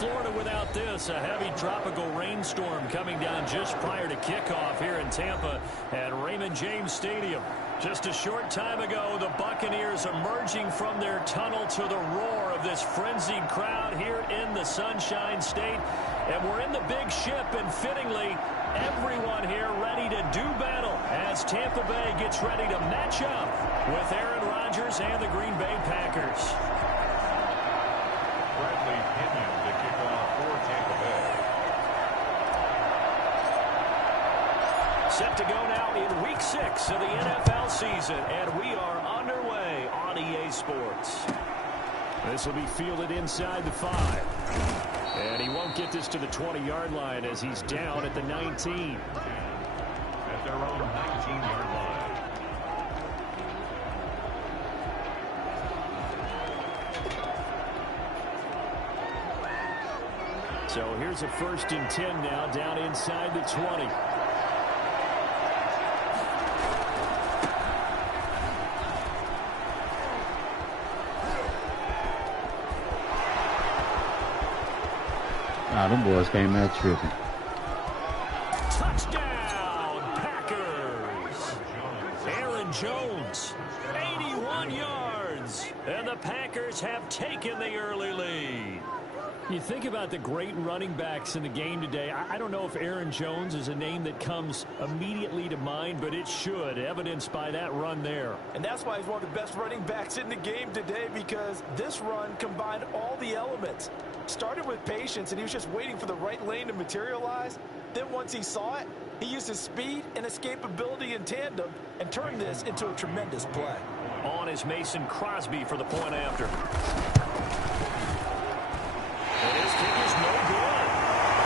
Florida without this. A heavy tropical rainstorm coming down just prior to kickoff here in Tampa at Raymond James Stadium. Just a short time ago, the Buccaneers emerging from their tunnel to the roar of this frenzied crowd here in the Sunshine State. And we're in the big ship, and fittingly, everyone here ready to do battle as Tampa Bay gets ready to match up with Aaron Rodgers and the Green Bay Packers. Bradley Pinion to kick off for Tampa Bay. Set to go now in Week 6 of the NFL season, and we are underway on EA Sports. This will be fielded inside the 5. And he won't get this to the 20-yard line as he's down at the 19. At their own 19-yard line. So here's a 1st and 10 now down inside the 20. Nah, them boys came out tripping. Touchdown, Packers! Aaron Jones, 81 yards, and the Packers have taken the early lead. You think about the great running backs in the game today. I don't know if Aaron Jones is a name that comes immediately to mind, but it should, evidenced by that run there. And that's why he's one of the best running backs in the game today, because this run combined all the elements. Started with patience, and he was just waiting for the right lane to materialize. Then once he saw it, he used his speed and escapability in tandem and turned this into a tremendous play. On is Mason Crosby for the point after. And his kick is no good.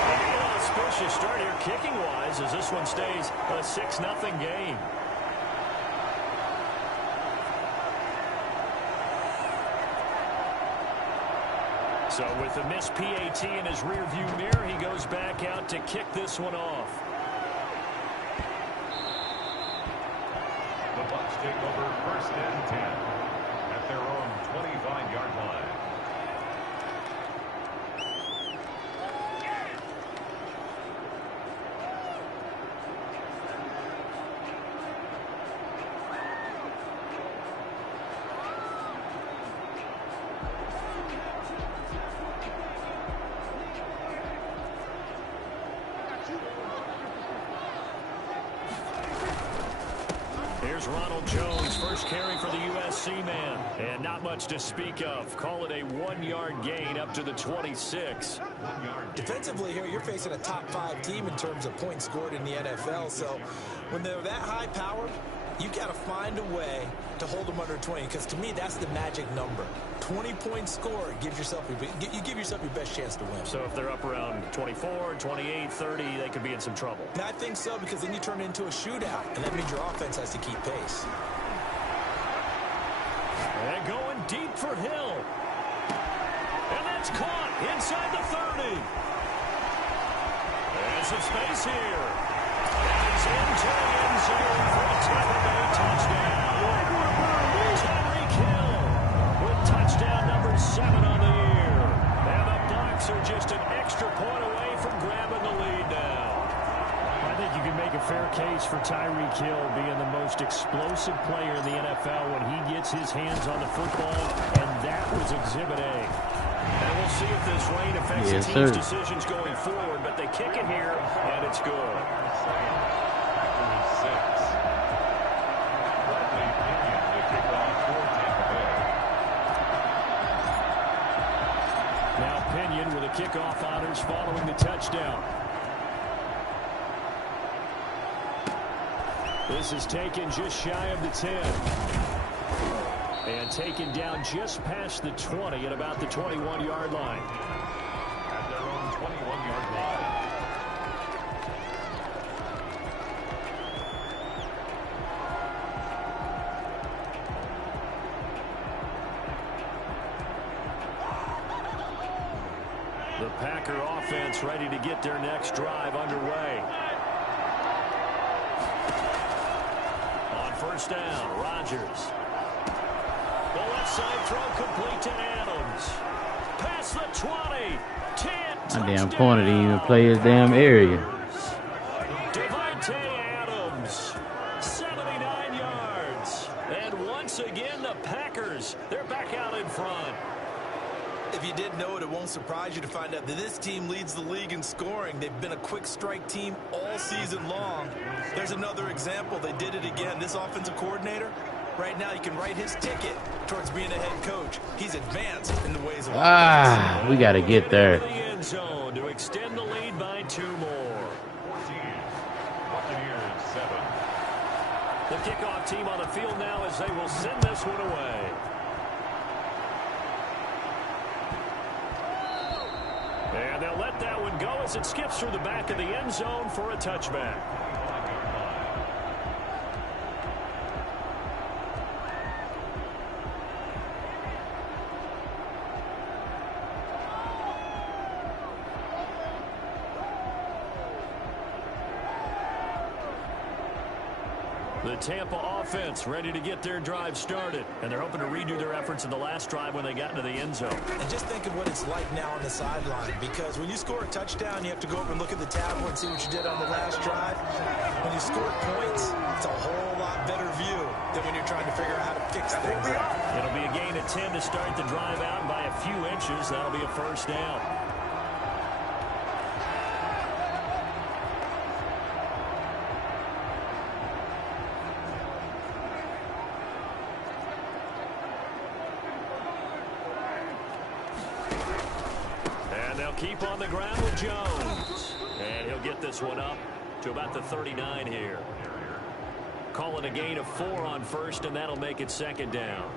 A little auspicious start here kicking-wise as this one stays a 6-0 game. So with a missed PAT in his rearview mirror, he goes back out to kick this one off. The Bucs take over 1st and 10 at their own 25-yard line. Here's Ronald Jones, first carry for the USC man. And not much to speak of. Call it a 1-yard gain up to the 26. Defensively here, you're facing a top 5 team in terms of points scored in the NFL. So when they're that high powered, you got to find a way to hold them under 20, because to me, that's the magic number. 20 points scored gives yourself you give yourself your best chance to win. So if they're up around 24, 28, 30, they could be in some trouble. And I think so, because then you turn it into a shootout, and that means your offense has to keep pace. And going deep for Hill. And that's caught inside the 30. There's some space here. And he's into the end zone for a Tampa Bay touchdown. Tyreek Hill with touchdown number 7 on the year. And the Bucs are just an extra point away from grabbing the lead now. I think you can make a fair case for Tyreek Hill being the most explosive player in the NFL when he gets his hands on the football, and that was Exhibit A. And we'll see if this rain affects the team's decisions going forward, but they kick it here, and it's good. Now Pinion with the kickoff honors following the touchdown. This is taken just shy of the 10. And taken down just past the 20 at about the 21-yard line. At their own 21-yard line. The Packer offense ready to get their next drive underway. On 1st down, Rodgers. The left side throw complete to Adams. Past the 20, 10, My damn corner didn't even play his damn area. Adams, 79 yards. And once again, the Packers, they're back out in front. If you didn't know it, it won't surprise you to find out that this team leads the league in scoring. They've been a quick strike team all season long. There's another example. They did it again. This offensive coordinator, right now, you can write his ticket towards being a head coach. He's advanced in the ways of offense. We got to get there. The end zone to extend the lead by 2 more. 14. Buccaneers 7. The kickoff team on the field now as they will send this one away. And they'll let that one go as it skips through the back of the end zone for a touchback. The Tampa offense ready to get their drive started. And they're hoping to redo their efforts in the last drive when they got into the end zone. And just think of what it's like now on the sideline, because when you score a touchdown, you have to go over and look at the tablet and see what you did on the last drive. When you score points, it's a whole lot better view than when you're trying to figure out how to fix things. It'll be a gain of 10 to start the drive out, and by a few inches, that'll be a first down. Keep on the ground with Jones. And he'll get this one up to about the 39 here. Call it a gain of 4 on first, and that'll make it second down.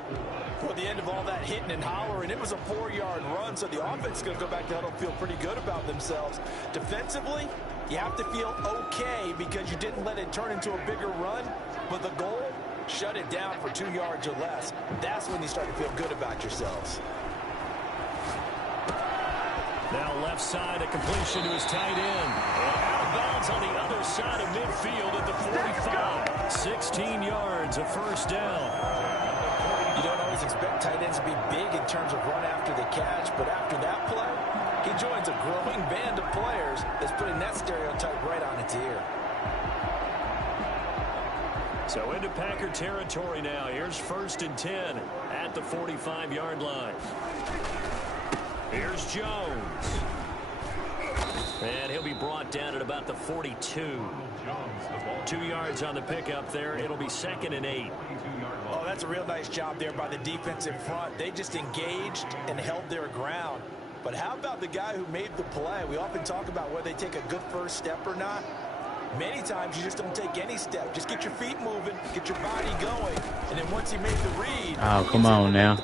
For the end of all that hitting and hollering, it was a 4-yard run, so the offense is going to go back to huddle, feel pretty good about themselves. Defensively, you have to feel okay because you didn't let it turn into a bigger run, but the goal, shut it down for 2 yards or less. That's when you start to feel good about yourselves. Now left side, a completion to his tight end. And out of bounds on the other side of midfield at the 45. 16 yards, a first down. You don't always expect tight ends to be big in terms of run after the catch, but after that play, he joins a growing band of players that's putting that stereotype right on its ear. So into Packer territory now. Here's 1st and 10 at the 45-yard line. Here's Jones. And he'll be brought down at about the 42. 2 yards on the pickup there. It'll be 2nd and 8. Oh, that's a real nice job there by the defensive front. They just engaged and held their ground. But how about the guy who made the play? We often talk about whether they take a good first step or not. Many times you just don't take any step. Just get your feet moving, get your body going, and then once he made the read, oh, come on now.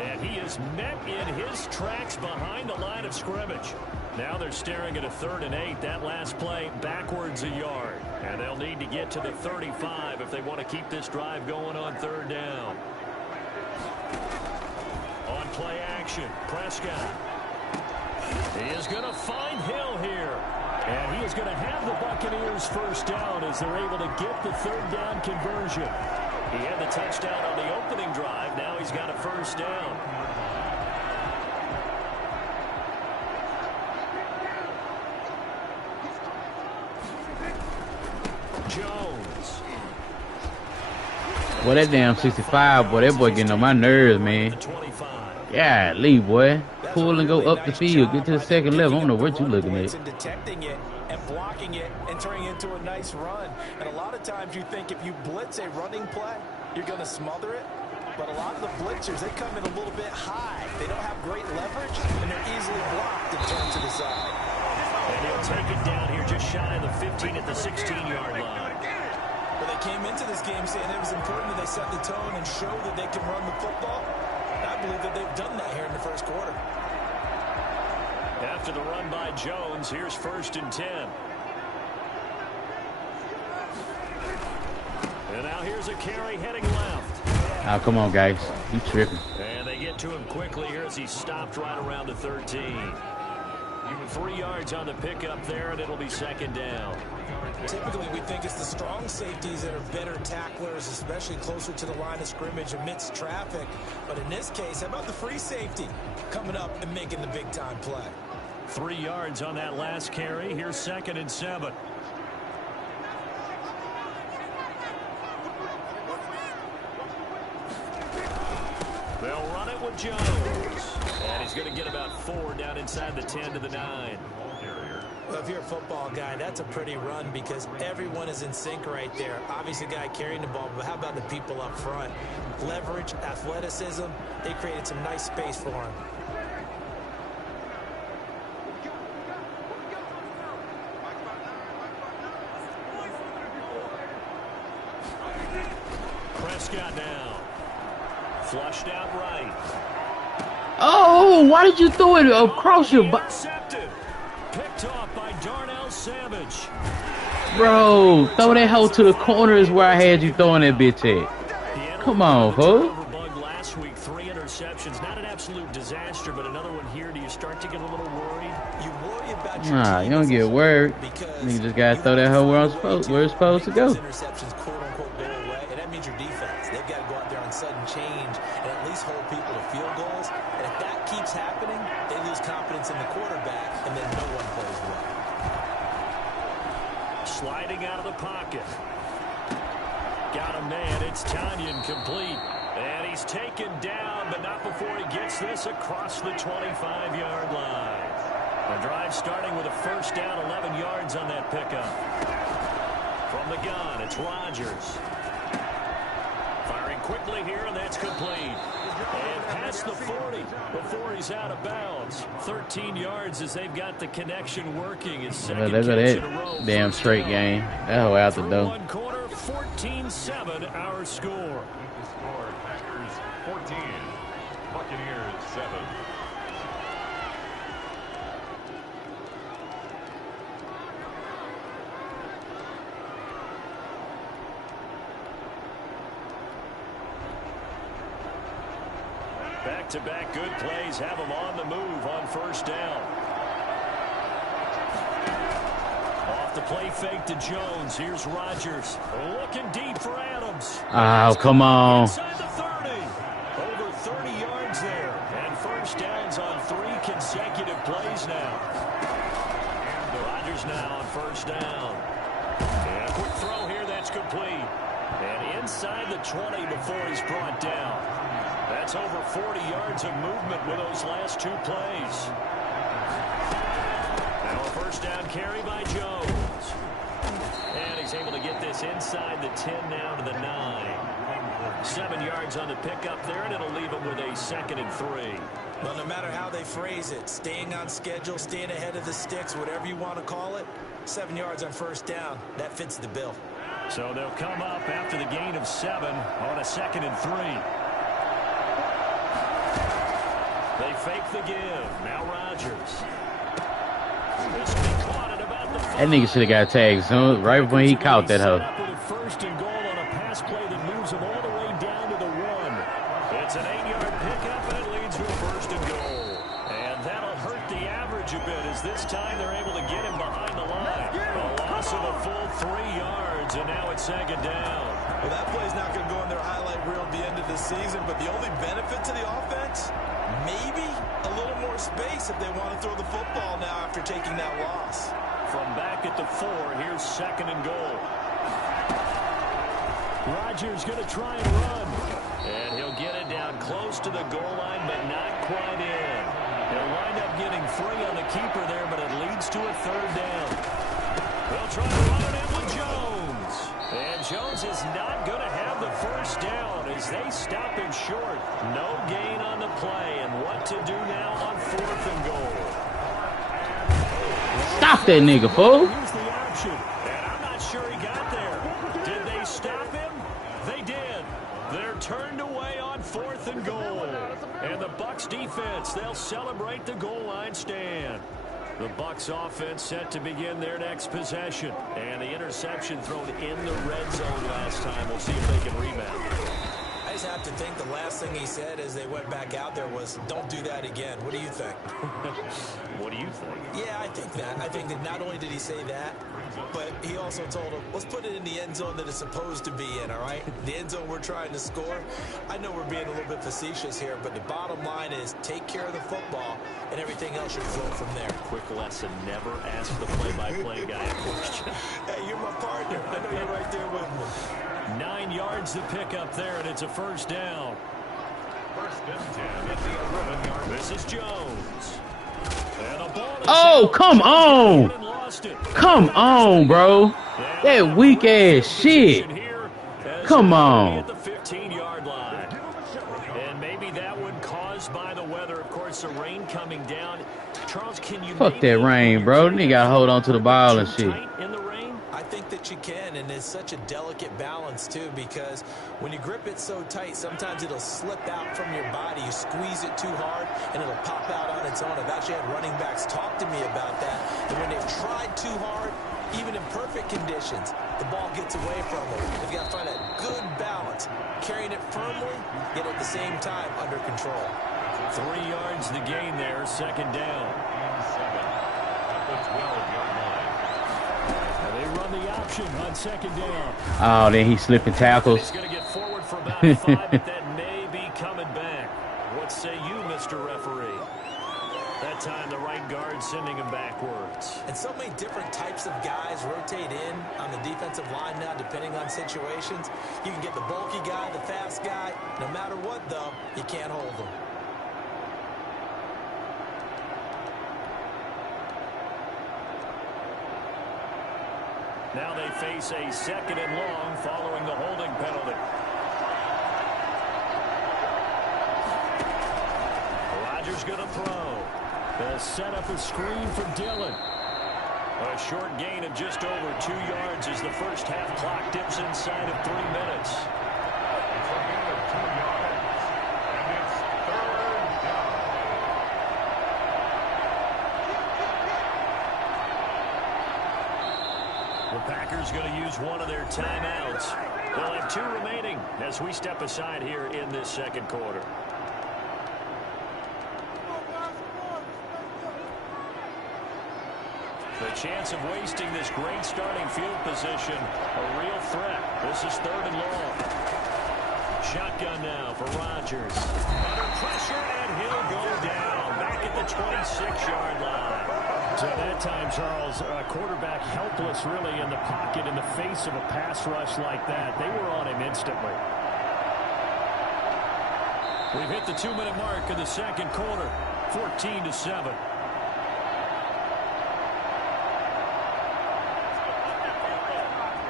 And he is met in his tracks behind the line of scrimmage. Now they're staring at a 3rd and 8. That last play backwards a yard. And they'll need to get to the 35 if they want to keep this drive going on 3rd down. On play action, Prescott. He is going to find Hill here. And he is going to have the Buccaneers first down as they're able to get the 3rd down conversion. He had the touchdown on the opening drive. Now he's got a first down. Jones. Boy, that damn 65, boy, that boy getting on my nerves, man. Yeah, leave, boy. Pull and go up the field. Get to the second level. I don't know what you're looking at. Detecting it and blocking it and turning it into a nice run. And a lot of times you think if you blitz a running play, you're going to smother it. But a lot of the blitzers, they come in a little bit high. They don't have great leverage, and they're easily blocked and turned to the side. And he'll take it down here just shy of the 15 at the 16-yard line. But they came into this game saying it was important that they set the tone and show that they can run the football. And I believe that they've done that here in the first quarter. After the run by Jones, here's 1st and 10. And now here's a carry heading left. Oh, come on, guys. You tripping. And they get to him quickly here as he stopped right around the 13. 3 yards on the pickup there, and it'll be 2nd down. Typically, we think it's the strong safeties that are better tacklers, especially closer to the line of scrimmage amidst traffic. But in this case, how about the free safety coming up and making the big-time play? 3 yards on that last carry. Here's 2nd and 7. They'll run it with Jones. And he's going to get about 4 down inside the 10 to the 9. Well, if you're a football guy, that's a pretty run because everyone is in sync right there. Obviously, the guy carrying the ball, but how about the people up front? Leverage, athleticism, they created some nice space for him. Prescott now. Flushed out right. Oh, why did you throw it across your butt? Intercepted. Picked off by Darnell Savage. Bro, throw that hoe to the corner is where I had you throwing that bitch at. Come on, ho. Last week, 3 interceptions. Not an absolute disaster, but another one here. Do you start to get a little worried? You worry about your Nah, you don't get worried. You just gotta throw that hoe where it's supposed to go. Interceptions, quote unquote, go away, and that means your defense. They've got to go out there on sudden change and at least hold people to field goals. And if that keeps happening, they lose confidence in the quarterback, and then no one plays well. Sliding out of the pocket. Got a man. It's Tanyan complete. And he's taken down, but not before he gets this across the 25-yard line. The drive starting with a 1st down, 11 yards on that pickup. From the gun, it's Rodgers. Firing quickly here, and that's complete. And past the 40 before he's out of bounds. 13 yards as they've got the connection working. His second Look at catch in a row. that damn straight game. That hoe out the Through door. 1 quarter, 14-7 our score. Packers 14, Buccaneers 7. Back-to-back good plays have them on the move on 1st down. Off the play fake to Jones. Here's Rodgers. Looking deep for Adams. Oh, come on. Inside the 30. Over 30 yards there. And 1st downs on 3 consecutive plays now. Rodgers now on 1st down. And a quick throw here. That's complete. And inside the 20 before he's brought down. That's over 40 yards of movement with those last 2 plays. Now a 1st down carry by Jones. And he's able to get this inside the 10 now to the 9. 7 yards on the pickup there, and it'll leave him with a 2nd and 3. Well, no matter how they phrase it, staying on schedule, staying ahead of the sticks, whatever you want to call it, 7 yards on 1st down, that fits the bill. So they'll come up after the gain of 7 on a 2nd and 3. They fake the give. Now Rodgers. This will be caught at about the 5. That nigga should have got tagged soon, right when he caught that hoe. With a 1st and goal on a pass play that moves him all the way down to the 1. It's an 8-yard pickup, and it leads to a 1st and goal. And that'll hurt the average a bit as this time they're able to get him behind the line. A loss of a full 3 yards, and now it's 2nd down. Well, that play's not going to go in their highlight reel at the end of the season, but the only benefit to the offense, maybe a little more space if they want to throw the football now after taking that loss. From back at the 4, here's 2nd and goal. Rodgers going to try and run. And he'll get it down close to the goal line, but not quite in. He'll wind up getting free on the keeper there, but it leads to a 3rd down. They'll try to run it in with Jones. And Jones is not going to have the 1st down as they stop him short. No gain on the play, and what to do now on 4th and goal. Stop that nigga, fool. Here's the option, and I'm not sure he got there. Did they stop him? They did. They're turned away on 4th and goal. And the Bucs defense, they'll celebrate the goal line stand. The Bucs offense set to begin their next possession. And the interception thrown in the red zone last time. We'll see if they can rebound. just have to think the last thing he said as they went back out there was, don't do that again. What do you think? What do you think? Yeah, I think that. I think that not only did he say that, but he also told him, let's put it in the end zone that it's supposed to be in, all right? The end zone we're trying to score. I know we're being a little bit facetious here, but the bottom line is take care of the football, and everything else should flow from there. Quick lesson, never ask the play-by-play guy a question. Hey, you're my partner. I know you're right there with me. 9 yards to pick up there, and it's a first down. First and 10 at the 11-yard. This is Jones. And the ball is Oh, out. come on. And lost it. Come on, bro. That weak ass shit. Here as Come they're on. at the 15-yard line. And maybe that one caused by the weather. Of course, the rain coming down. Charles, can you Fuck that rain, bro. They gotta hold on to the ball and shit. in the rain? I think that you can, and it's such a delicate balance, too, because when you grip it so tight, sometimes it'll slip out from your body. You squeeze it too hard, and it'll pop out on its own. I've actually had running backs talk to me about that, and when they've tried too hard, even in perfect conditions, the ball gets away from them. They've got to find that good balance, carrying it firmly, yet at the same time under control. 3 yards to gain there, second down. 7 at the 12-yard line. They run the option on second down. Oh, then he slipping tackles. He's going to get forward for about 5, but that may be coming back. What say you, Mr. Referee? That time, the right guard sending him backwards. And so many different types of guys rotate in on the defensive line now, depending on situations. You can get the bulky guy, the fast guy. No matter what, though, you can't hold them. Now they face a second and long following the holding penalty. Rodgers going to throw. They'll set up a screen for Dillon. A short gain of just over 2 yards as the first half clock dips inside of 3 minutes. It's a gain of 2 yards. And it's third down. The Packers going to use one of their timeouts. They'll have 2 remaining as we step aside here in this second quarter. The chance of wasting this great starting field position, a real threat. This is third and long. Shotgun now for Rodgers. Under pressure, and he'll go down. Back at the 26-yard line. So that time, Charles, quarterback helpless really in the pocket in the face of a pass rush like that. They were on him instantly. We've hit the 2-minute mark of the second quarter, 14-7.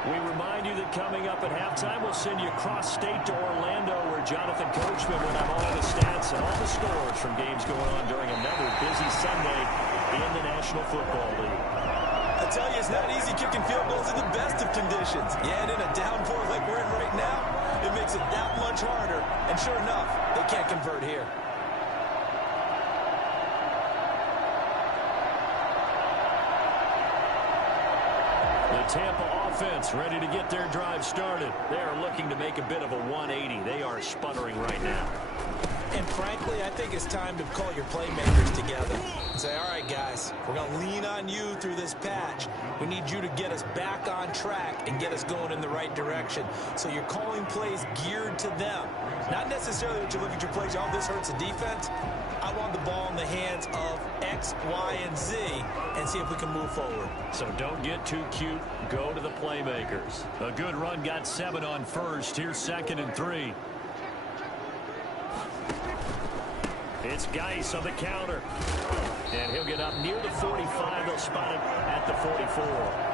We remind you that coming up at halftime, we'll send you cross-state to Orlando, where Jonathan Coachman will have all the stats and all the scores from games going on during another busy Sunday in the National Football League. I tell you, it's not easy kicking field goals in the best of conditions. Yeah, and in a downpour like we're in right now, it makes it that much harder. And sure enough, they can't convert here. The Tampa offense ready to get their drive started. They are looking to make a bit of a 180. They are sputtering right now. And frankly, I think it's time to call your playmakers together and say, all right, guys, we're going to lean on you through this patch. We need you to get us back on track and get us going in the right direction. So you're calling plays geared to them. Not necessarily that you look at your plays, oh, this hurts the defense. I want the ball in the hands of X, Y, and Z and see if we can move forward. So don't get too cute. Go to the playmakers. A good run got 7 on first. Here's 2nd and 3. It's Geis on the counter. And he'll get up near the 45. They'll spot it at the 44.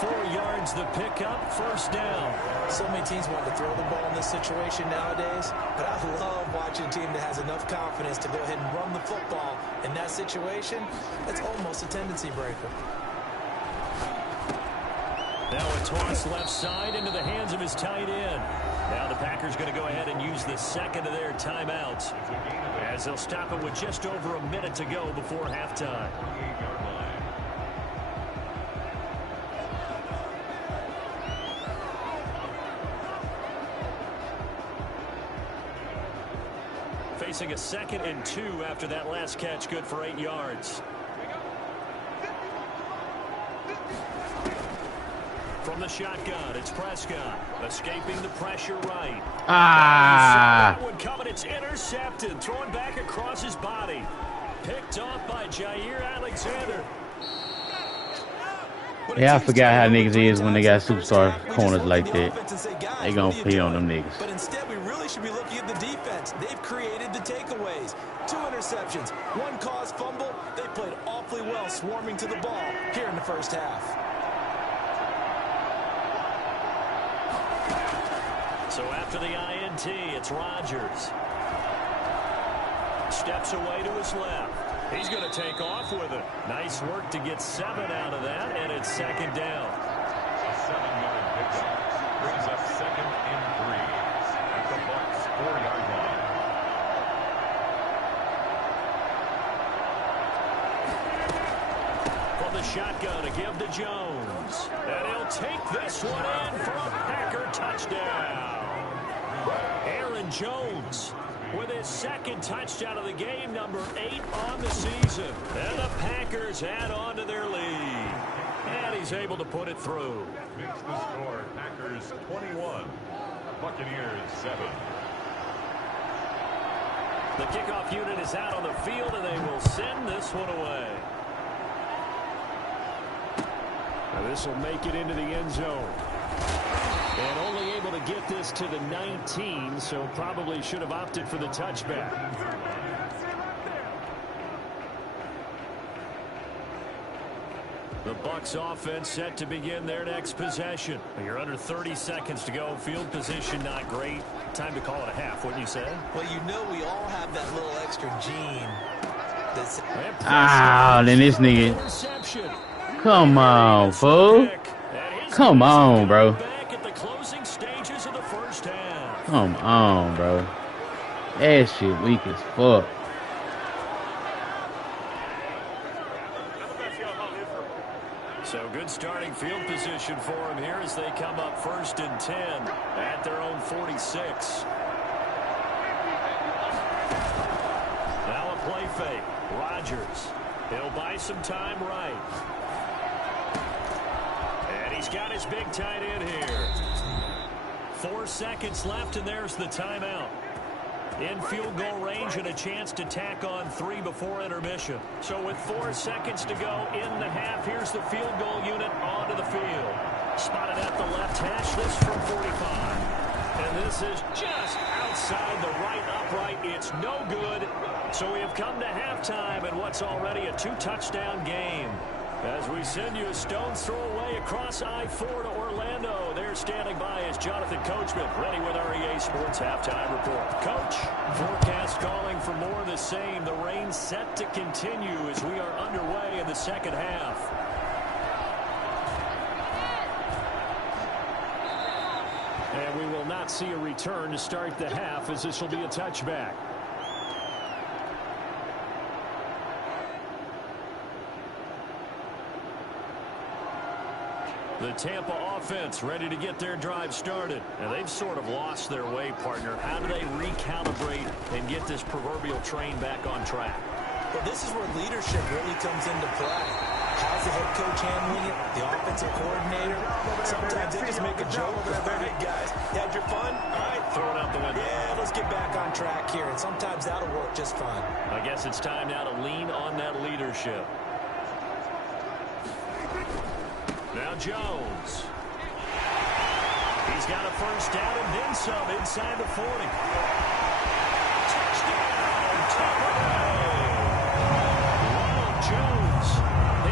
4 yards the pickup, first down. So many teams want to throw the ball in this situation nowadays, but I love watching a team that has enough confidence to go ahead and run the football in that situation. It's almost a tendency breaker. Now a toss left side into the hands of his tight end. Now the Packers going to go ahead and use the second of their timeouts as they'll stop it with just over a minute to go before halftime. facing a 2nd and 2 after that last catch, good for 8 yards. From the shotgun, it's Prescott, escaping the pressure right. Ah! That one coming, it's intercepted, throwing back across his body. Picked off by Jair Alexander. Yeah, I forgot how niggas is when they got superstar corners like that. They gonna pee on them niggas. But instead, we really should be looking at the defense. They've created the takeaways. 2 interceptions, 1 caused fumble. They played awfully well swarming to the ball here in the first half. So after the INT, it's Rodgers. Steps away to his left. He's going to take off with it. Nice work to get 7 out of that, and it's 2nd down. A 7-yard pickup brings up 2nd and 3 at the Bucs 4-yard line. From the shotgun, a give to Jones. And he'll take this one in for a Packer touchdown. Aaron Jones with his 2nd touchdown of the game, number 8 on the season. And the Packers add on to their lead. And he's able to put it through. Makes the score Packers 21, Buccaneers 7. The kickoff unit is out on the field, and they will send this one away. Now this will make it into the end zone. And only able to get this to the 19, so probably should have opted for the touchback. The Bucs offense set to begin their next possession. You're under 30 seconds to go. Field position not great. Time to call it a half, wouldn't you say? Well, you know we all have that little extra gene. Then this nigga. Come on, fool. Come on, bro. Come on, bro. That shit weak as fuck. So good starting field position for him here as they come up 1st and 10 at their own 46. Now a play fake. Rodgers. He'll buy some time right. And he's got his big tight end here. 4 seconds left, and there's the timeout. In field goal range and a chance to tack on 3 before intermission. So with 4 seconds to go in the half, here's the field goal unit onto the field. Spotted at the left hash, this from 45. And this is just outside the right upright. It's no good. So we have come to halftime in what's already a 2-touchdown game. As we send you a stone's throw away across I-4 to Orlando. There standing by is Jonathan Coachman, ready with our EA Sports Halftime Report. Coach, forecast calling for more of the same. The rain set to continue as we are underway in the second half. And we will not see a return to start the half as this will be a touchback. The Tampa offense ready to get their drive started. And they've sort of lost their way, partner. How do they recalibrate and get this proverbial train back on track? Well, this is where leadership really comes into play. How's the head coach handling it? The offensive coordinator? Sometimes they just make a joke. All right, guys, you had your fun? All right. Throw it out the window. Yeah, let's get back on track here. And sometimes that'll work just fine. I guess it's time now to lean on that leadership. Now Jones. He's got a first down and then some inside the 40. Touchdown, Tampa Bay. Ronald Jones,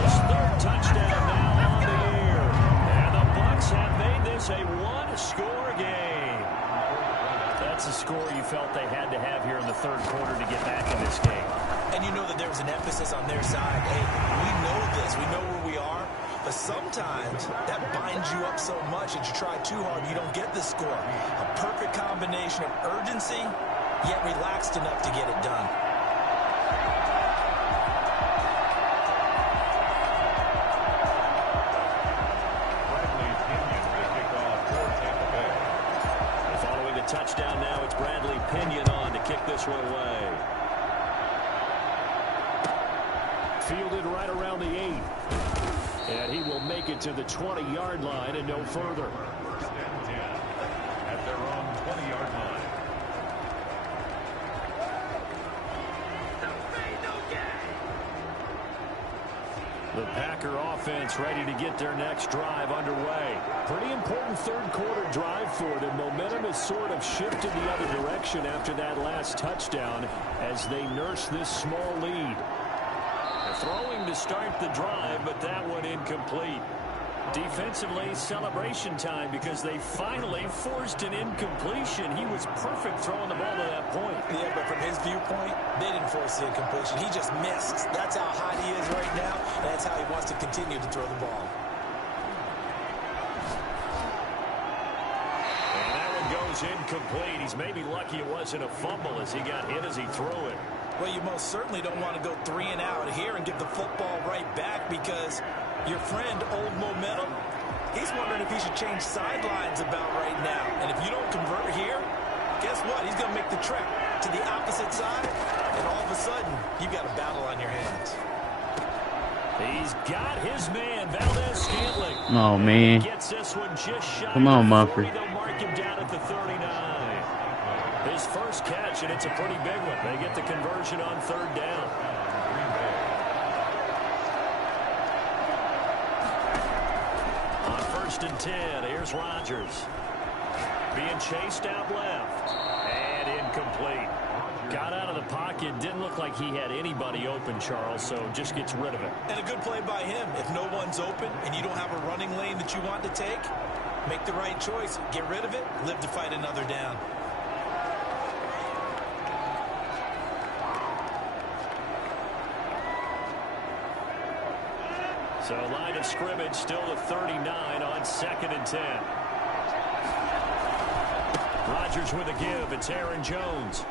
his 3rd touchdown now on the year. And the Bucs have made this a 1-score game. That's a score you felt they had to have here in the 3rd quarter to get back in this game. And you know that there was an emphasis on their side. Hey, we know this. We know where we are. But sometimes that binds you up so much that you try too hard, you don't get the score. A perfect combination of urgency, yet relaxed enough to get it done. Bradley Pinion to kick off for Tampa Bay. Following the touchdown now, it's Bradley Pinion on to kick this one away. Fielded right around the 8. And he will make it to the 20-yard line and no further. First and 10 at their own 20-yard line. The Packer offense ready to get their next drive underway. Pretty important third quarter drive for them. Momentum has sort of shifted the other direction after that last touchdown as they nurse this small lead. Throwing to start the drive, but that one incomplete. Defensively, celebration time because they finally forced an incompletion. He was perfect throwing the ball to that point. Yeah, but from his viewpoint, they didn't force the incompletion. He just missed. That's how hot he is right now, and that's how he wants to continue to throw the ball. And that one goes incomplete. He's maybe lucky it wasn't a fumble as he got hit as he threw it. Well, you most certainly don't want to go 3 and out here and give the football right back because your friend, Old Momentum, he's wondering if he should change sidelines about right now. And if you don't convert here, guess what? He's going to make the trek to the opposite side, and all of a sudden, you've got a battle on your hands. He's got his man, Valdez-Scantling. Oh, man. Gets this one just shy. Come on, Mumphrey. They'll mark him down at the 39. His first catch, and it's a pretty big one. They get the conversion on third down. On 1st and 10, here's Rodgers. Being chased out left. And incomplete. Got out of the pocket. Didn't look like he had anybody open, Charles, so just gets rid of it. And a good play by him. If no one's open and you don't have a running lane that you want to take, make the right choice. Get rid of it. Live to fight another down. So line of scrimmage still the 39 on 2nd and 10. Rodgers with a give. It's Aaron Jones.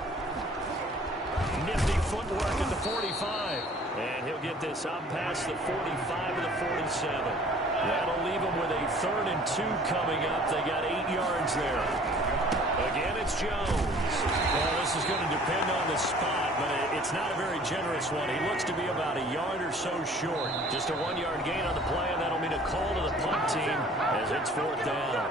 Nifty footwork at the 45. And he'll get this up past the 45 to the 47. That'll leave him with a 3rd and 2 coming up. They got 8 yards there. Again, it's Jones. Well, this is going to depend on the spot, but it's not a very generous one. He looks to be about a yard or so short. Just a 1-yard gain on the play, and that'll mean a call to the punt team as it's 4th down.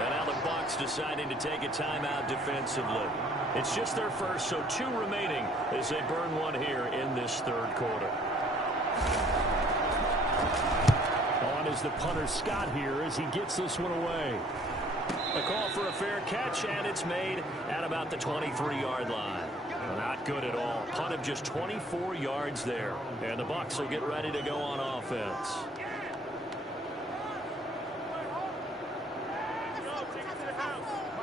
And now the Bucs deciding to take a timeout defensively. It's just their first, so 2 remaining as they burn one here in this third quarter. On is the punter Scott here as he gets this one away. A call for a fair catch, and it's made at about the 23-yard line. Not good at all. Punt of just 24 yards there. And the Bucs will get ready to go on offense.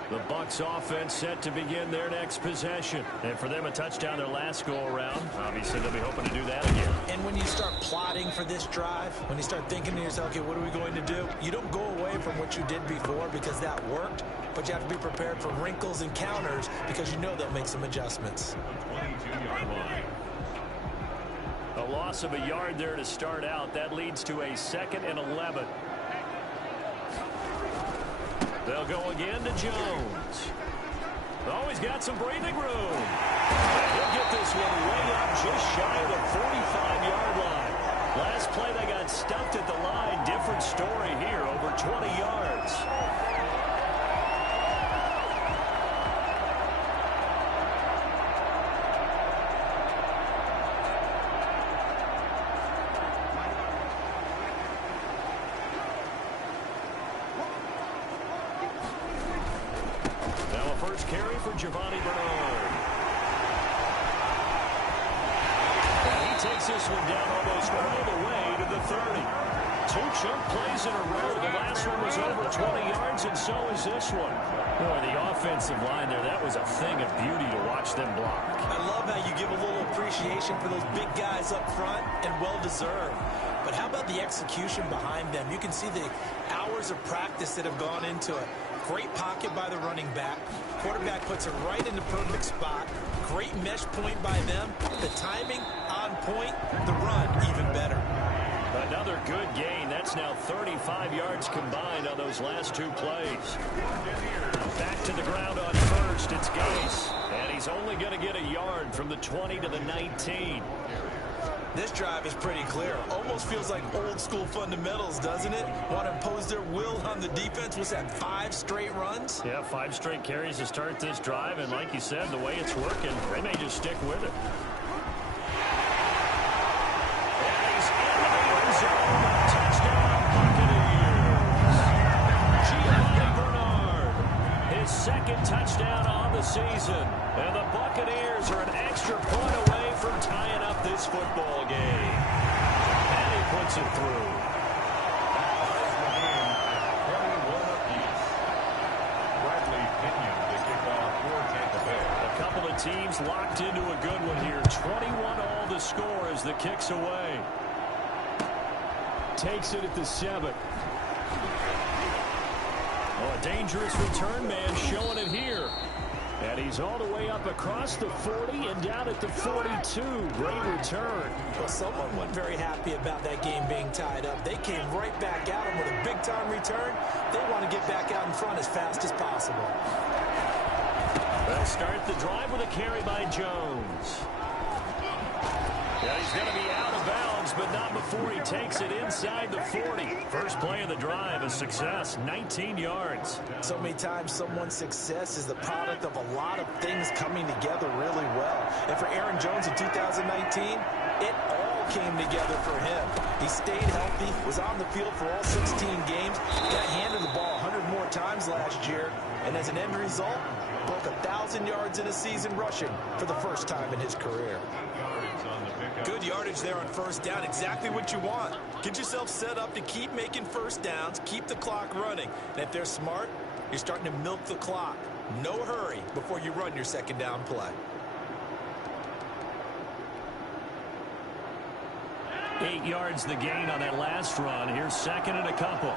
The Bucs offense set to begin their next possession. And for them, a touchdown their last go-around. Obviously, they'll be hoping to do that again. And when you start plotting for this drive, when you start thinking to yourself, okay, what are we going to do? You don't go away from what you did before because that worked, but you have to be prepared for wrinkles and counters because you know they'll make some adjustments. 22-yard line. A loss of a yard there to start out. That leads to a 2nd and 11. They'll go again to Jones. Oh, he's got some breathing room. He'll get this one way up just shy of the 45-yard line. Last play, they got stuffed at the line. Different story here, over 20 yards. Carry for Giovanni Bernard. And he takes this one down almost all the way to the 30. 2 chunk plays in a row. The last one was over 20 yards, and so is this one. Boy, the offensive line there, that was a thing of beauty to watch them block. I love how you give a little appreciation for those big guys up front, and well-deserved. But how about the execution behind them? You can see the hours of practice that have gone into it. Great pocket by the running back. Quarterback puts it right in the perfect spot. Great mesh point by them. The timing on point. The run even better. Another good gain. That's now 35 yards combined on those last 2 plays. Back to the ground on first. It's Gase. And he's only going to get a yard from the 20 to the 19. This drive is pretty clear. Almost feels like old school fundamentals, doesn't it? Want to impose their will on the defense. Was that 5 straight runs? Yeah, 5 straight carries to start this drive. And like you said, the way it's working, they may just stick with it. And he's in the end zone. Touchdown, Buccaneers. Giovanni Bernard, his second touchdown on the season. And the Buccaneers are an extra point away from tying up this football game. And he puts it through. A couple of teams locked into a good one here. 21 all the score as the kick's away. Takes it at the 7. Oh, a dangerous return man showing it here. And he's all the way up across the 40 and down at the 42. Great return. Well, someone wasn't very happy about that game being tied up. They came right back at him with a big-time return. They want to get back out in front as fast as possible. They'll start the drive with a carry by Jones. Yeah, he's going to be out of bounds, but not before he takes it inside the 40. First play of the drive, a success, 19 yards. So many times someone's success is the product of a lot of things coming together really well. And for Aaron Jones in 2019, it all came together for him. He stayed healthy, was on the field for all 16 games, got handed the ball 100 more times last year, and as an end result, broke 1,000 yards in a season rushing for the first time in his career. Good yardage there on first down, exactly what you want. Get yourself set up to keep making first downs, keep the clock running. And if they're smart, you're starting to milk the clock. No hurry before you run your second down play. 8 yards the gain on that last run. Here's second and a couple.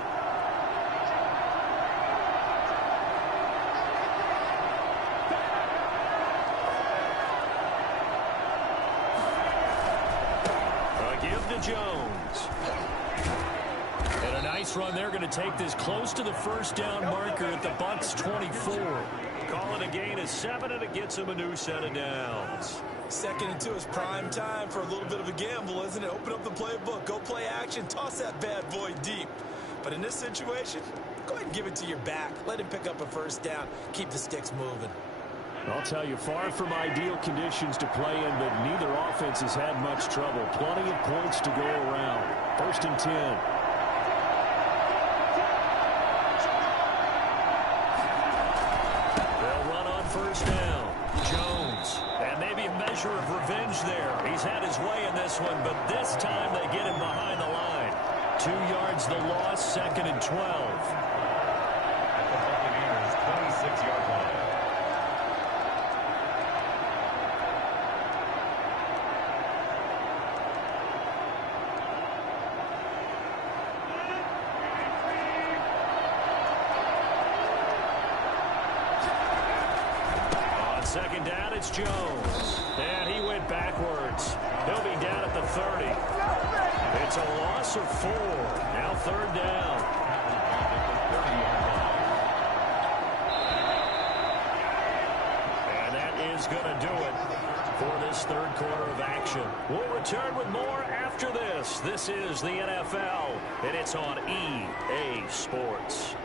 Jones. And a nice run. They're going to take this close to the first down marker at the Bucs 24. Call it a gain of 7, and it gets him a new set of downs. Second and 2 is prime time for a little bit of a gamble, isn't it? Open up the playbook, go play action, toss that bad boy deep. But in this situation, go ahead and give it to your back. Let him pick up a first down. Keep the sticks moving. I'll tell you, far from ideal conditions to play in, but neither offense has had much trouble. Plenty of points to go around. First and 10. They'll run on first down. Jones. And maybe a measure of revenge there. He's had his way in this one, but this time they get him behind the line. 2 yards the loss, second and 12. At the Buccaneers' 26-yard line. Second down, it's Jones. And he went backwards. He'll be down at the 30. It's a loss of 4. Now third down. And that is going to do it for this third quarter of action. We'll return with more after this. This is the NFL, and it's on EA Sports.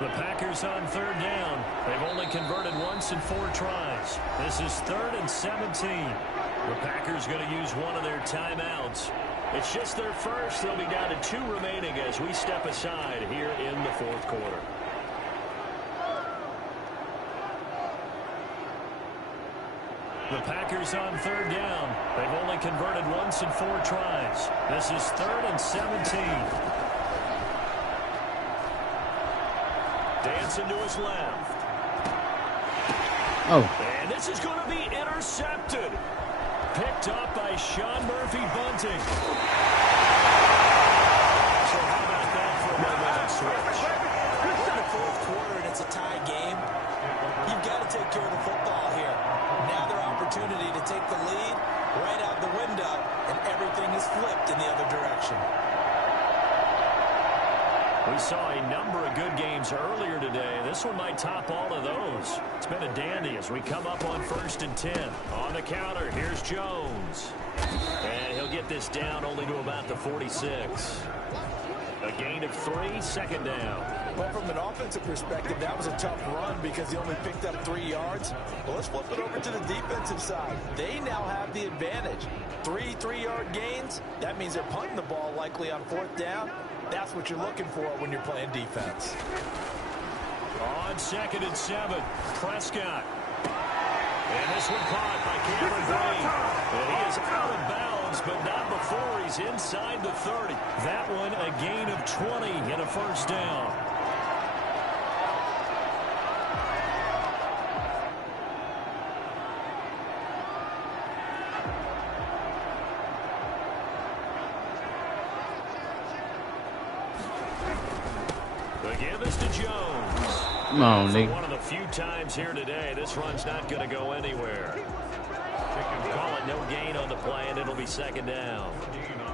The Packers on third down. They've only converted once in 4 tries. This is 3rd and 17. The Packers going to use one of their timeouts. It's just their first. They'll be down to 2 remaining as we step aside here in the fourth quarter. The Packers on third down. They've only converted once in 4 tries. This is 3rd and 17. Dancing to his left. Oh. And this is going to be intercepted. Picked up by Sean Murphy-Bunting. So how about that for a momentum switch? We're in the fourth quarter and it's a tie game. You've got to take care of the football here. Now their opportunity to take the lead right out the window, and everything is flipped in the other direction. We saw a number of good games earlier today. This one might top all of those. It's been a dandy as we come up on 1st and 10. On the counter, here's Jones. And he'll get this down only to about the 46. A gain of 3, 2nd down. Well, from an offensive perspective, that was a tough run because he only picked up 3 yards. Well, let's flip it over to the defensive side. They now have the advantage. 3 3-yard gains. That means they're punting the ball likely on 4th down. That's what you're looking for when you're playing defense. On 2nd and 7, Prescott. And this one caught by Cameron Brate. And he is out of bounds, but not before he's inside the 30. That one a gain of 20 and a 1st down. Again, this to Jones. Come on, Nick. One of the few times here today, this run's not going to go anywhere. Call it no gain on the play, and it'll be 2nd down.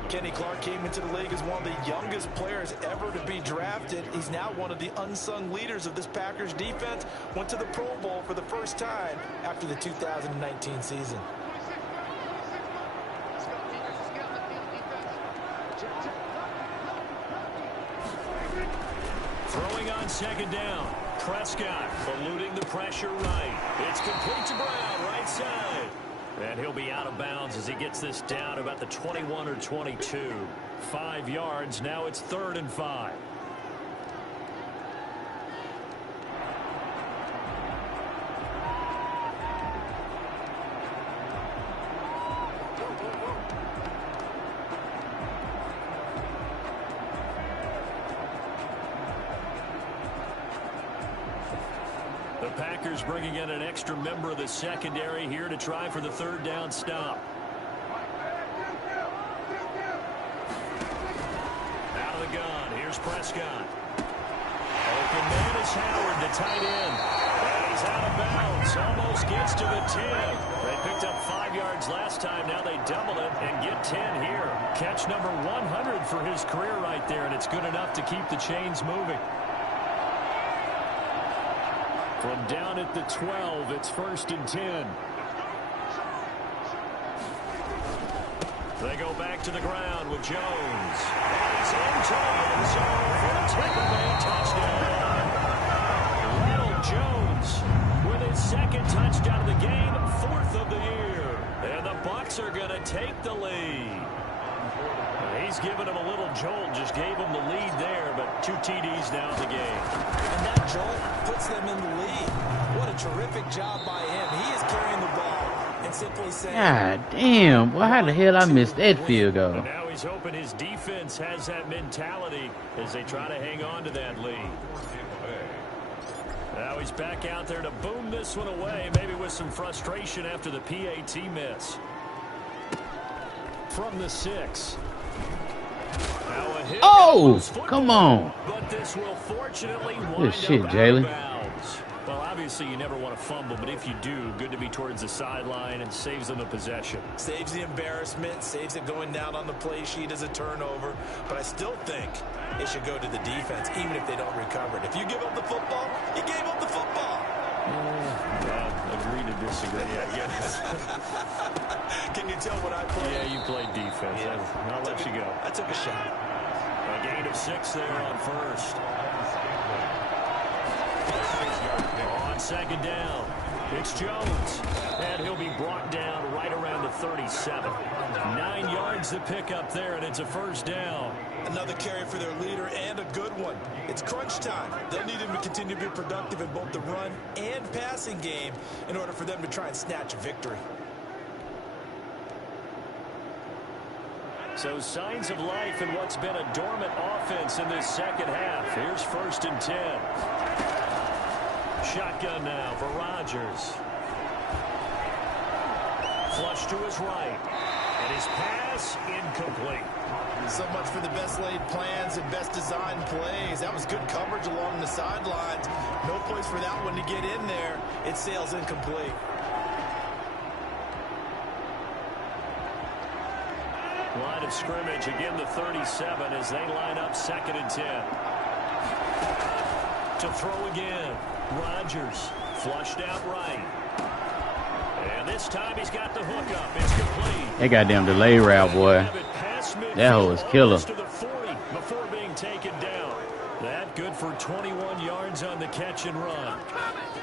Kenny Clark came into the league as one of the youngest players ever to be drafted. He's now one of the unsung leaders of this Packers defense. Went to the Pro Bowl for the first time after the 2019 season. Throwing on 2nd down. Prescott eluding the pressure right. It's complete to Brown, right side. And he'll be out of bounds as he gets this down about the 21 or 22. 5 yards. Now it's 3rd and 5. The Packers bringing in an extra member of the secondary here to try for the 3rd down stop. Out of the gun. Here's Prescott. Open man is Howard, the tight end. And he's out of bounds. Almost gets to the 10. They picked up 5 yards last time. Now they double it and get 10 here. Catch number 100 for his career right there, and it's good enough to keep the chains moving. From down at the 12, it's 1st and 10. They go back to the ground with Jones. And he's into the end zone for a Tampa Bay touchdown. Ronald Jones with his 2nd touchdown of the game, 4th of the year. And the Bucs are going to take the lead. He's given him a little jolt, just gave him the lead there, but 2 TDs now in the game. And that jolt puts them in the lead. What a terrific job by him. He is carrying the ball and simply saying, God damn. Well, how the hell I missed that field goal? And now he's hoping his defense has that mentality as they try to hang on to that lead. Now he's back out there to boom this one away, maybe with some frustration after the PAT miss. From the 6. Oh, come on. But this will fortunately wind Good shit, up out of Jalen. bounds. Well, obviously you never want to fumble, but if you do, good to be towards the sideline and saves them the possession. saves the embarrassment, saves it going down on the play sheet as a turnover. But I still think it should go to the defense, even if they don't recover it. If you give up the football, you gave up the football. Agree to disagree, I guess. Can you tell what I played? Yeah, you played defense. Yeah. I'll let you go. I took a shot. A gain of 6 there on 1st. On 2nd down, it's Jones. And he'll be brought down right around the 37. 9 yards to pick up there, and it's a 1st down. Another carry for their leader, and a good one. It's crunch time. They'll need him to continue to be productive in both the run and passing game in order for them to try and snatch a victory. So signs of life in what's been a dormant offense in this 2nd half. Here's 1st and 10. Shotgun now for Rodgers. Flush to his right. And his pass incomplete. So much for the best laid plans and best designed plays. That was good coverage along the sidelines. No place for that one to get in there. It sails incomplete. Line of scrimmage, again the 37 as they line up 2nd and 10. To throw again. Rodgers flushed out right. And this time he's got the hook up. It's complete. That goddamn delay route, boy. That hoe was killer. To the 40 before being taken down. That good for 21 yards on the catch and run.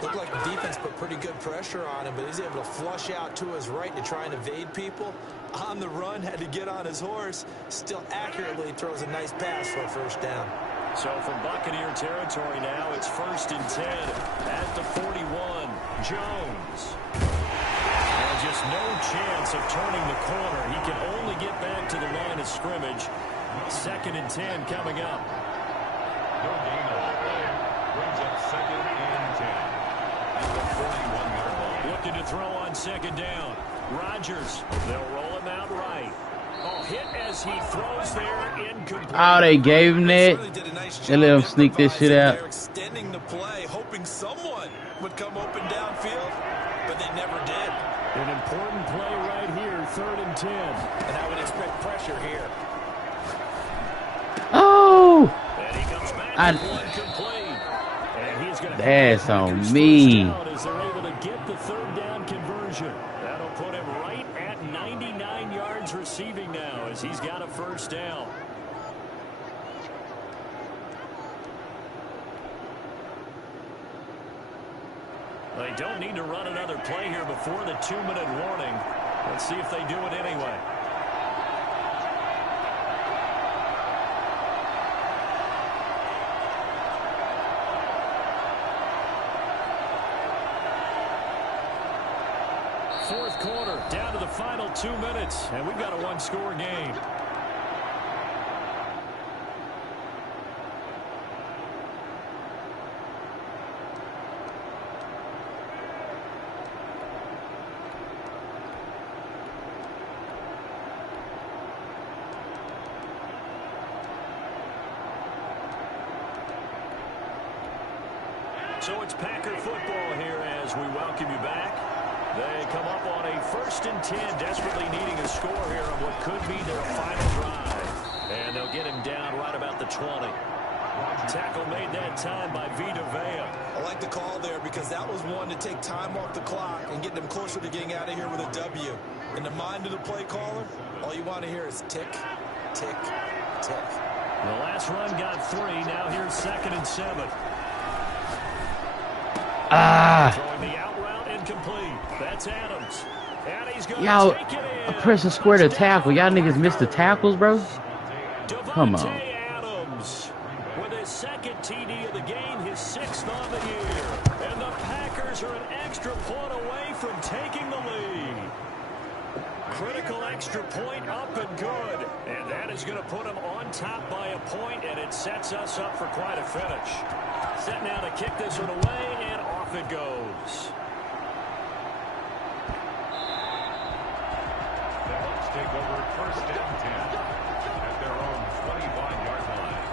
Looked like the defense put pretty good pressure on him, but he's able to flush out to his right to try and evade people. On the run, had to get on his horse. Still accurately throws a nice pass for a first down. So from Buccaneer territory now, it's 1st and 10 at the 41. Jones. And just no chance of turning the corner. He can only get back to the line of scrimmage. 2nd and 10 coming up. No gain on the play. Brings up 2nd and 10 at the 41-yard line. Looking to throw on 2nd down. Rodgers, they'll roll him out right. Oh, hit as he throws there, incomplete. Oh, they gave him that. They let him sneak this shit out. They're extending the play, hoping someone would come open downfield, but they never did. An important play right here, 3rd and 10. And I would expect pressure here. Oh! And he comes back with one complete. And he's going to That's on me. as they're able to get the 3rd down conversion. That'll put him right at 99 yards receiving now as he's got a 1st down. They don't need to run another play here before the 2-minute warning. Let's see if they do it anyway. Fourth quarter, down to the final 2 minutes, and we've got a one-score game. So it's Packer football here as we welcome you back. They come up on a 1st and 10, desperately needing a score here on what could be their final drive. And they'll get him down right about the 20. Tackle made that time by Vita Vea. I like the call there because that was one to take time off the clock and get them closer to getting out of here with a W. In the mind of the play caller, all you want to hear is tick, tick, tick. The last run got 3. Now here's 2nd and 7. Throwing the out route incomplete. That's Adams. And he's going Y'all, to take it in. press the square to tackle. Y'all niggas missed the tackles, bro. Come on. Adams with his 2nd TD of the game, his 6th on the year. And the Packers are an extra point away from taking the lead. Critical extra point up and good. And that is going to put them on top by a point, and it sets us up for quite a finish. Set now to kick this one away, and off it goes. The Bucs take over 1st and 10 at their own 25-yard line.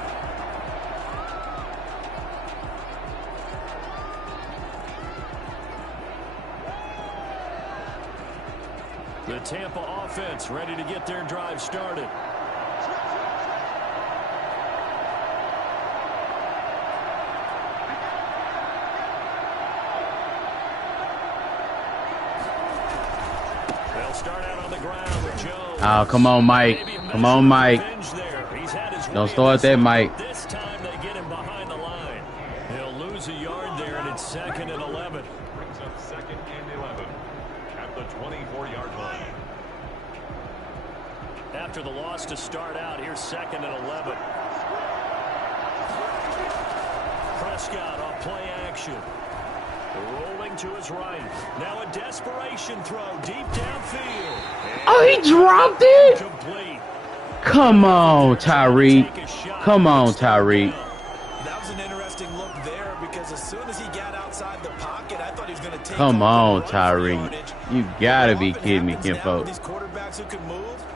The Tampa offense ready to get their drive started. They'll start out on the ground with Jones. Oh, come on, Mike. Come on, Mike. Don't start that, Mike. This time they get him behind the line. He'll lose a yard there, and it's 2nd and 11. Brings up 2nd and 11 at the 24-yard line. After the loss to start out, here's 2nd and 11. Prescott on play action. Rolling to his right. Now a desperation throw deep downfield. Oh, he dropped it. Complete. Come on, Tyreek. Come on, Tyreek. That was was an interesting look there because as soon as he got outside the pocket, I thought he was going to take Come on, off and run for Tyreek. yardage. You gotta be Often kidding me, happens now Kinfolk. with these quarterbacks who can move.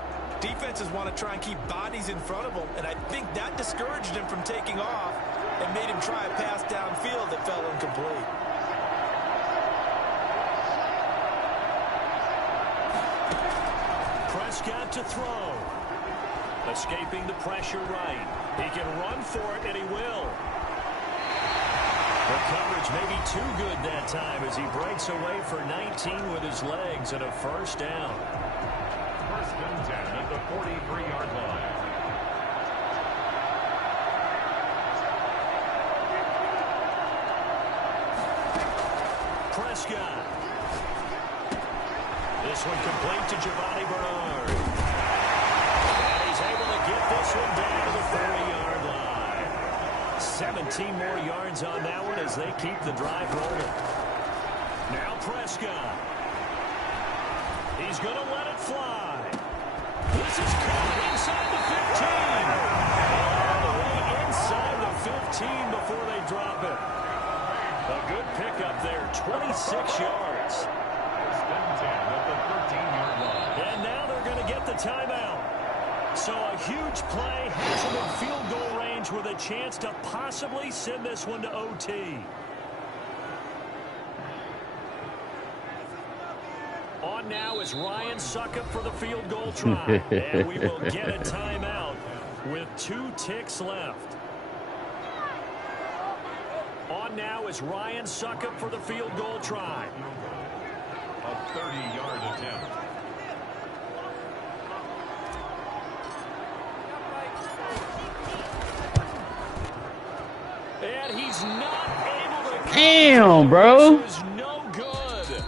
Defenses want to try and keep bodies in front of them, and I think that discouraged him from taking off and made him try a pass downfield that fell incomplete. Prescott to throw. Escaping the pressure right. He can run for it, and he will. The coverage may be too good that time as he breaks away for 19 with his legs and a first down. First and 10 at the 43-yard line. Prescott. This one complete to Giovanni Bernard. And he's able to get this one down to the 30-yard line. 17 more yards on that one as they keep the drive rolling. Now Prescott. He's going to let it fly. This is caught inside the 15. All the way inside the 15 before they drop it. A good pickup there, 26 yards. First and 10 at the 13-yard line. And now they're going to get the timeout. So a huge play has them in field goal range with a chance to possibly send this one to OT. On now is Ryan Succop for the field goal try. And we will get a timeout with 2 ticks left. On now is Ryan Succop for the field goal try. A 30-yard attempt. And he's not able to... Damn, bro. This is no good.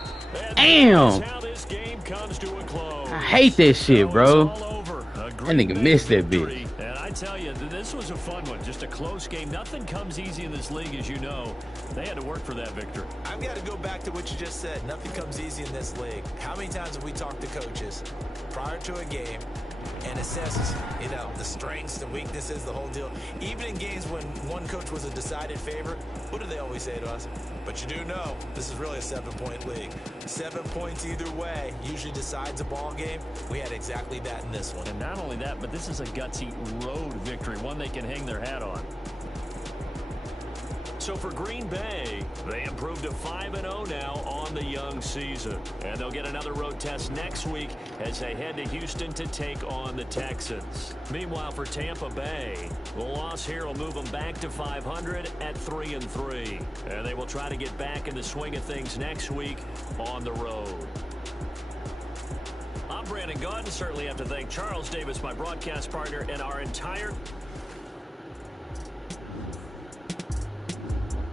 And Damn. that's how this game comes to a close. I hate that shit, bro. It's all over. A That Green nigga Bay missed that victory. bitch. And I tell you, this was a fun one. Just a close game. Nothing comes easy in this league, as you know. They had to work for that victory. I've got to go back to what you just said. Nothing comes easy in this league. How many times have we talked to coaches prior to a game and assessed, the strengths, the weaknesses, the whole deal? Even in games when one coach was a decided favorite, what do they always say to us? But you do know this is really a 7-point league. 7 points either way usually decides a ball game. We had exactly that in this one. And not only that, but this is a gutsy road victory, one they can hang their hat on. So for Green Bay, they improved to 5-0 now on the young season. And they'll get another road test next week as they head to Houston to take on the Texans. Meanwhile, for Tampa Bay, the loss here will move them back to 500 at 3-3. And they will try to get back in the swing of things next week on the road. I'm Brandon Gaudin. Certainly have to thank Charles Davis, my broadcast partner, and our entire